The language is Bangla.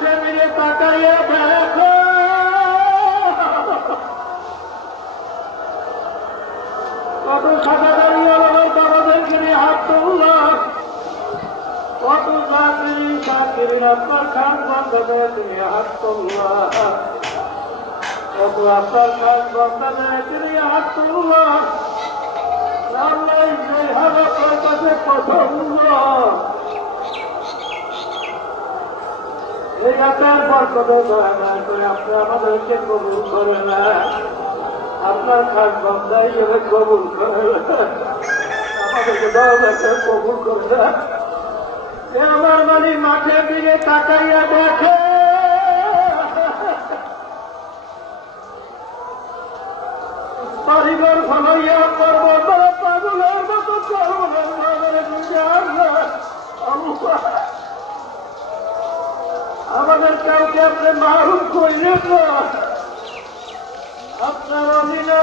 মাঠে মিলে তাকাইয়া দেখো কত সাদা দাঁড়িয়ে বাবাদেরকে নিয়ে হাত তুলল, কত চাকরি আপনার খান বন্ধে তুমি হাত তুলল, কত আপনার খান বন্ধে তুমি হাত তুলল, যেভাবে তোর কাছে কথা উঠল এই রাতের বরকতে দয়া করে আপনি আমাদেরকে কবুল করে না, আপনার খান বন্ধাই এভাবে কবুল করে আমাদেরকে দয়া কবুল করে না। আমার বাড়ি মাঠের দিকে তাকাইয়া দেখে বাড়িঘর ফলাইয়া পর্বত পাগলের মতো আমাদের কাউকে আপনি মারুফ করিলেন না, আপনার অধীনে